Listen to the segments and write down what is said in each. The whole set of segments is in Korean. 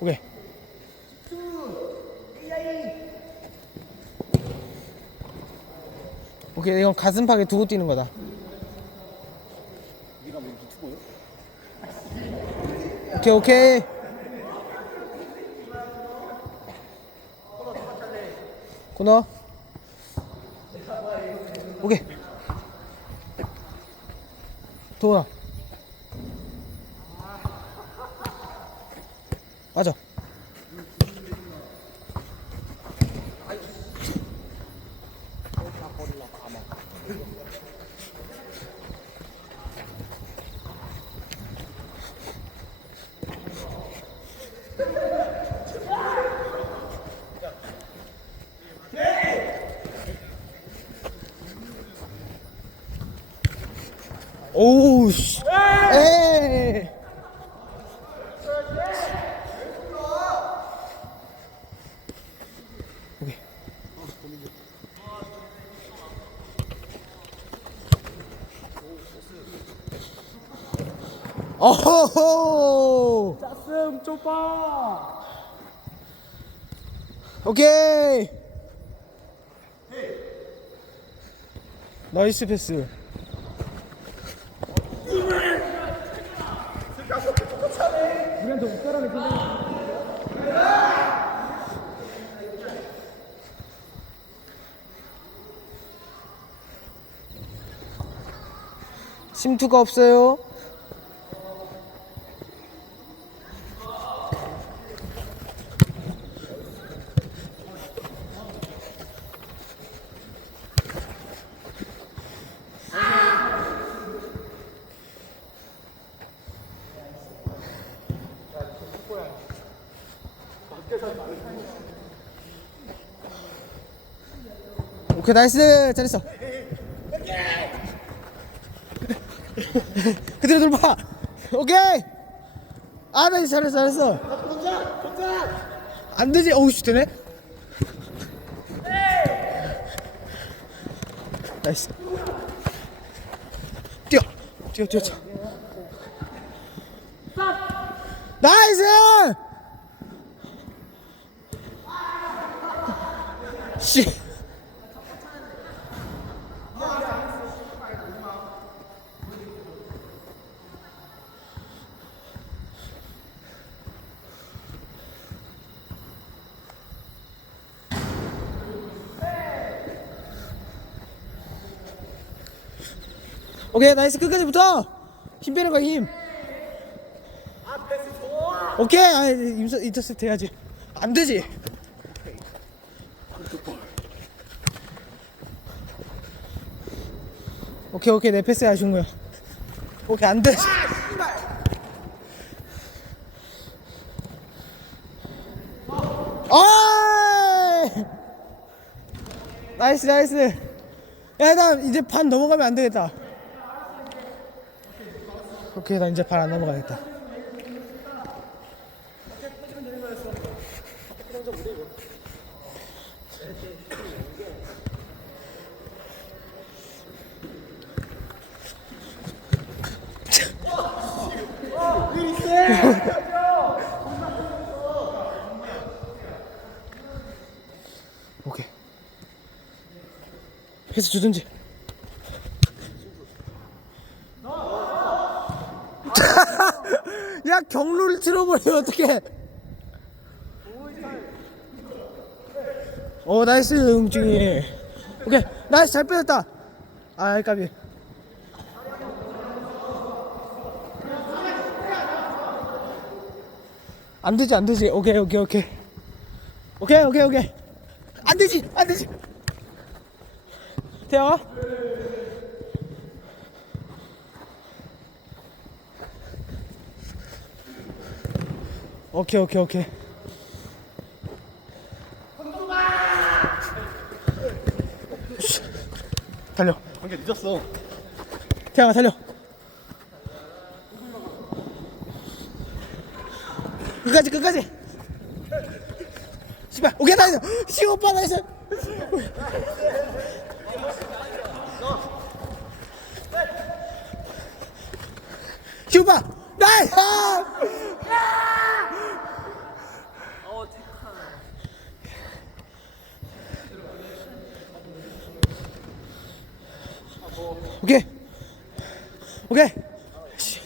오케이. 오케이 이건 가슴팍에 두고 뛰는 거다. 오케이 오케이. 코너. 오케이. 도훈아. 오우 씨. 에이. 오케이. 어호호. 가슴 좁아. 오케이. 나이스 패스. 우리한테. 심투가 없어요. 오케이 나이스 잘했어. 그대로 돌파. 오케이. 아, 나 잘했어, 잘했어. 안 되지. 어우, 씨, 되네. 나이스. 뛰어, 뛰어, 뛰어, 뛰어. 나이스. 오케이 나이스. 끝까지 붙어 힘 빼는 거야 힘. 오케이. 아 인터, 인터셉트 해야지. 안 되지. 오케이 오케이. 내 패스 아쉬운 거야. 오케이 안 되지. 아 나이스 나이스. 야나 이제 반 넘어가면 안 되겠다 오케이 나 이제 발 안 넘어가겠다. 오케이. 패스 주든지 야 틀어버리면 어떡해. 오 나이스 응징이. 오케이 나이스 잘 빼졌다. 아 까비. 안 되지 안 되지. 오케이 오케이 오케이. 오케이 오케이 오케이. 안 되지 안 되지. 태영아 오케이 오케이 오케이. 씨. 달려. 관계 늦었어. 태양아 달려. 끝까지 끝까지. 씨발 오케이 나이스 시 오빠 나이스 시 오빠 나이스 오케이. 오케이. 씨.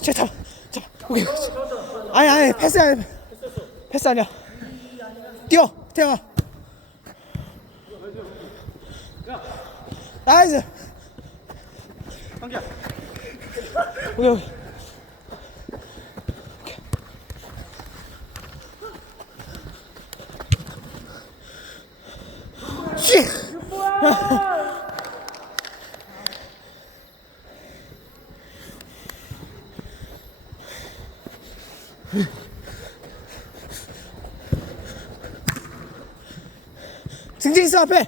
쟤 잡아. 잡아. 오케이. 아니, 아니, 패스 아니 패스 아니야. 뛰어, 태영아. 나이스. 오케이, 오케이. 씨. 있어 앞에.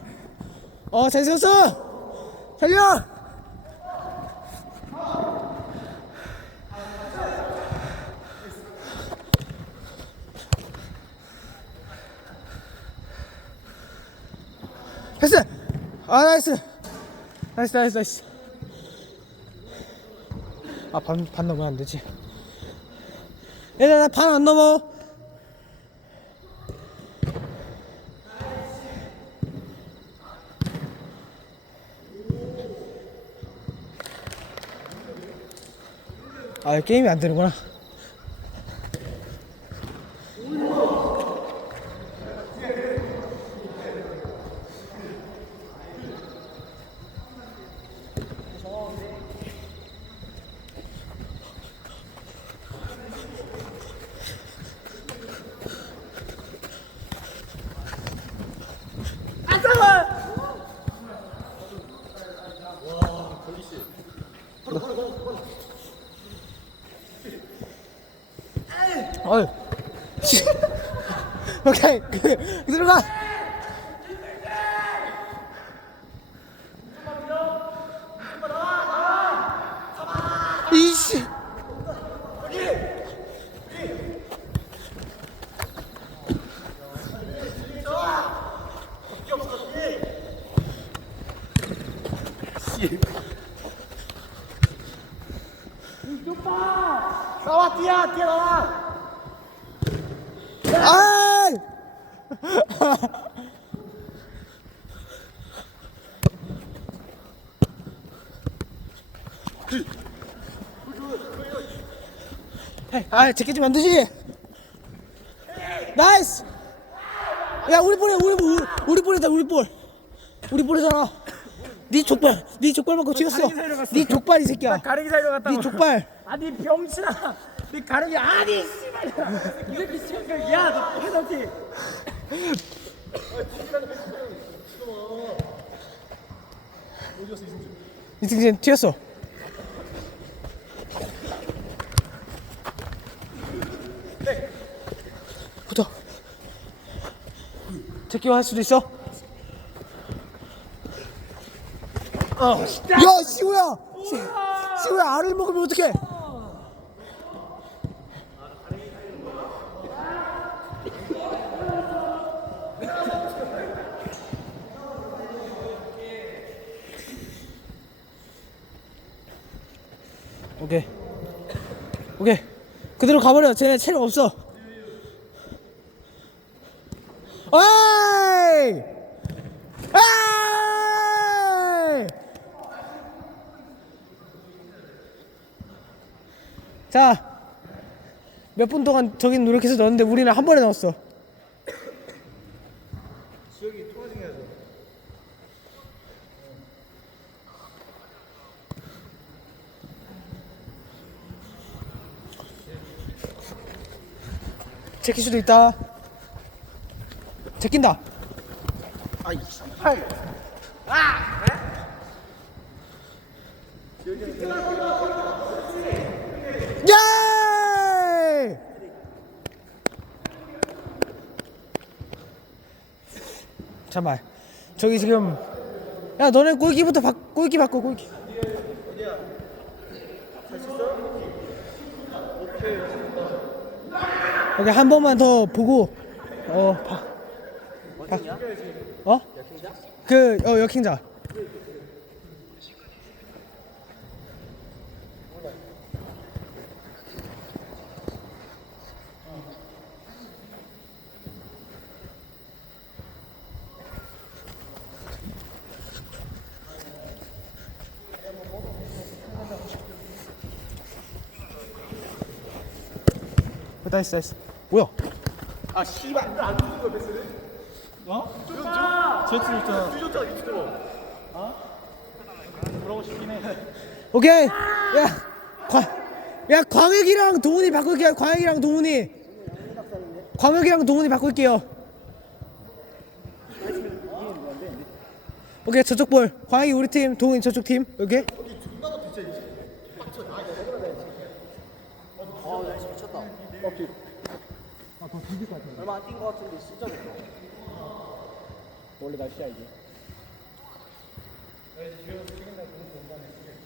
어, 잘 세웠어. 달려. 패스! 아, 나이스! 나이스, 나이스, 나이스. 아, 반, 반 넘으면 안 되지. 얘들아, 나반 안 넘어. 아, 게임이 안 되는구나. 어이. 오케이. 그, 들어가. 이씨. 나와 뛰어 뛰어 나와. 아! 아, 제끼지 안 되지. 나이스. 야, 우리 볼이야, 우리 볼, 우리 볼이다, 우리 볼. 우리 볼이잖아. 네 족발, 네 족발 사이로 갔어. 네 족발 이 새끼야. 가르기 사이로 갔다. 네 족발. 아니 병신아. 네 가르기 아니 씨발. 야너 페널티. 이승진 튀었어. 제끼고 할 수도 있어. 어. 야, 시우야. 시- 시우야, 알을 먹으면 어떡해? 오케이. 오케이. 그대로 가버려. 쟤네 체력 없어. 어이! 에이! 자, 몇 분 동안 저긴 노력해서 넣었는데 우리는 한 번에 넣었어. 제낄 수도 있다. 제낀다. 아이 팔. 예! 잠깐만. 저기 지금 야 너네 골키부터 바, 골키 바꿔 골키. 오케이 한 번만 더 보고 어 봐. 봐. 어? 그어 역행자. 나이스 나이스 뭐야 아 씨발 안 주는 거 패스를? 어? 좋다. 제트 좋다. 좋다 이거. 어? 그러고 싶긴 해. 오케이 야, 과, 야 광혁이랑 동훈이 바꿀게요 광혁이랑 동훈이 광혁이랑 동훈이 바꿀게요 오케이 저쪽 볼 광혁이 우리 팀 동훈이 저쪽 팀 오케이 얼마 안뛴거 같은데 진짜 좋다. 원래 날씨야 이게.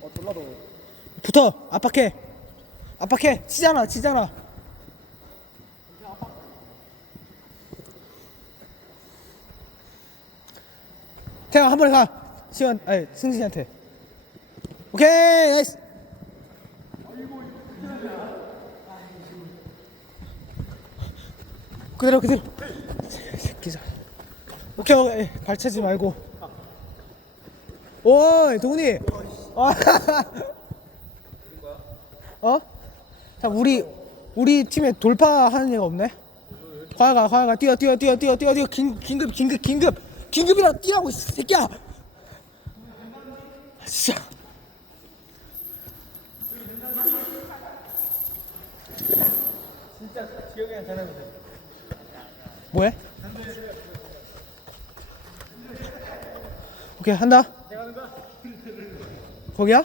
어 졸라 더워. 붙어! 압박해! 압박해! 치잖아 치잖아. 태양 한 번에 가. 시원 아니 승진이한테. 오케이 나이스 그대로 그대로 새끼자 오케이 오케이 발차지 말고 오이 동훈이 아, 어? 자 우리 우리 팀에 돌파하는 애가 없네. 과야가 과야가 뛰어 뛰어 뛰어 뛰어 뛰어 뛰어 긴 긴급 긴급 긴급 긴급이라 뛰라고 이 새끼야. 아, 진짜. 진짜 지영이랑 잘하면 돼. 뭐해? 오케이 한다. 거기야?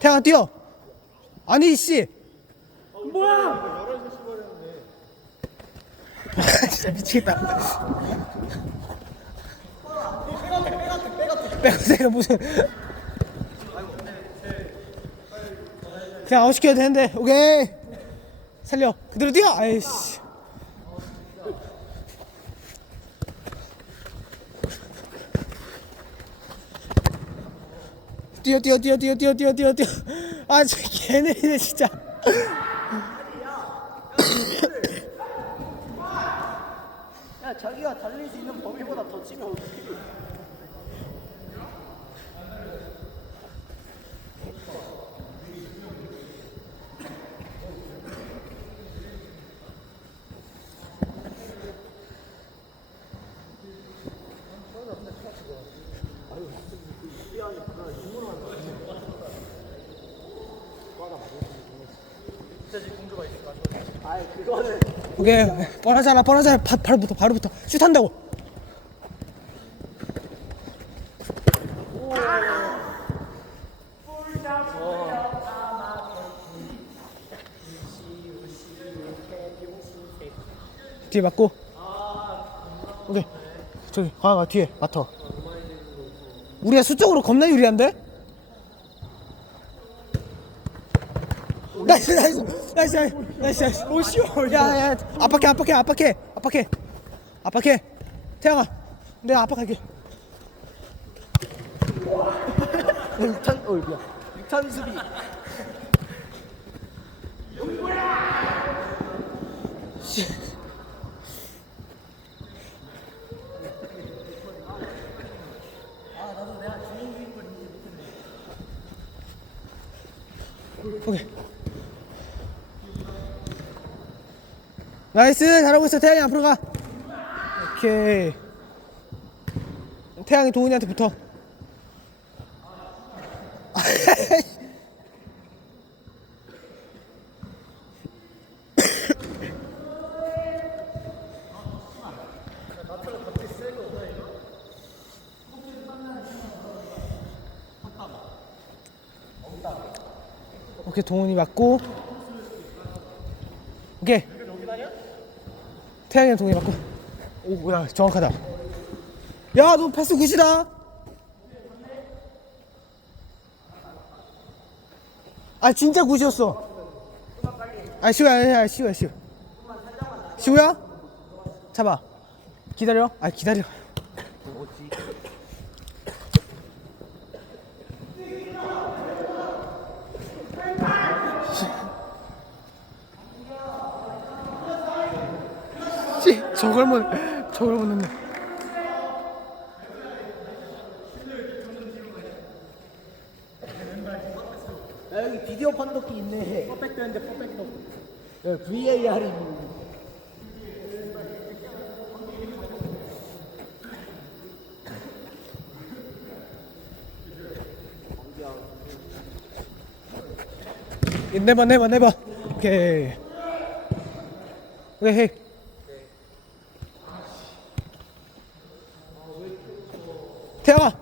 태양아 뛰어. 아니 씨. 뭐야? 진짜 미치겠다. 빼가 빼가 빼가 무슨. 그냥 아웃 시켜야 되는데 오케이. 살려. 그대로 뛰어. 아이씨. 뛰어 뛰어 뛰어 뛰어 뛰어 뛰어 뛰어 뛰어. 아 진짜 개느리네 진짜. 야 자기가 달릴 수 있는 범위보다 더 치면 어떡해? 오케이. 뻔하잖아 뻔하잖아. 바, 바로 붙어 바로 붙어 슛한다고. 뒤에 맞고. 오케이. 저기 광아가 뒤에 맡아 우리가 수적으로 겁나 유리한데? 나이스 나이스. 나이스 나이스. 나이스 오 쉬워. 야야 압박해 압박해 압박해. 압박해. 압박해. 태양아 내가 압박할게. 육탄 어 뭐야? 육탄 수비. 오케이 나이스! 잘하고 있어 태양이. 앞으로 가. 오케이. 태양이 동훈이한테 붙어. 오케이 동훈이 맞고 오케이 태양이랑 동훈이 맞고. 오 뭐야 정확하다. 야 너 패스 굿이다. 아 진짜 굿이었어. 아 시우야 야 시우야 시우 시우야? 잡아. 기다려. 아 기다려 씨, 저걸 못, 저걸 못 넣네. 야 여기 비디오 판독기 있네. 퍼펙트 했는데 퍼펙트. 야 VAR이 내봐 내봐 내봐 오케이 오케이 헤이 태영아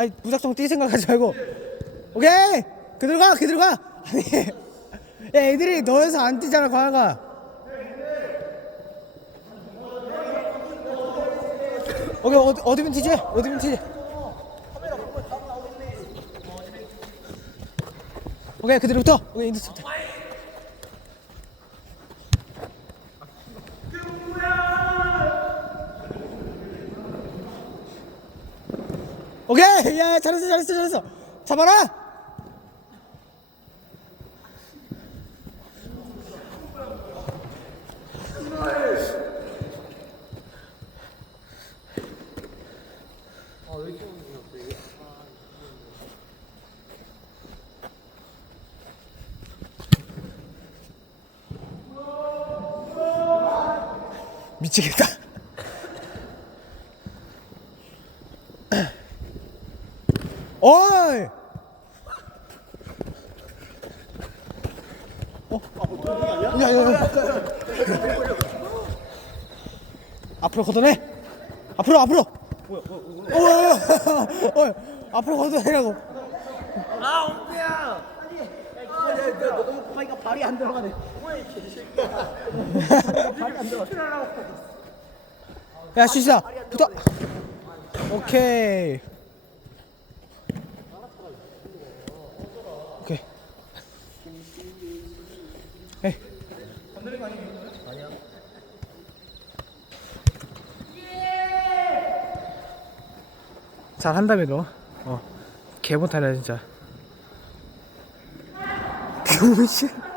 아니 무작정 뛸 생각하지 말고. 오케이? 그대로 가 그대로 가. 아니 야 애들이 너에서 안 뛰잖아 광아가. 오케이 어디 어드밴티지? 어드밴티지? 오케이 그대로 붙어. 오케이 인터셉트 오케이. 야 잘했어 잘했어 잘했어. 잡아라. 미치겠다 어이! 어? 야, 야, 야. 앞으로 걷어내. 앞으로 앞으로. 뭐야 뭐야 뭐야. 앞으로 걷어내라고. 아너 너무 파이가 발이 안 들어가네. 발이 안 들어가. 야 시시다. 붙어. 오케이 잘 한다며 너 어. 개 못하네 진짜. 병신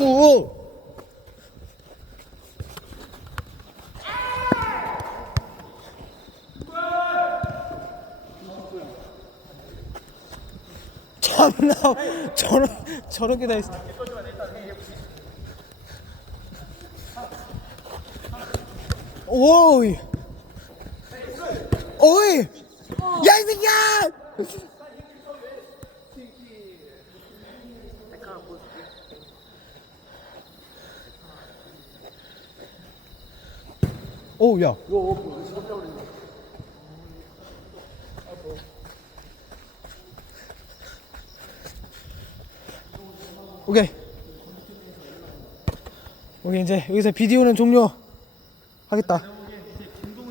오! 참나 저런 저런 게다 있어. 오이 오이 야이 새끼야! 오, 야. 오케이. 오케이, 이제 여기서 비디오는 종료하겠다.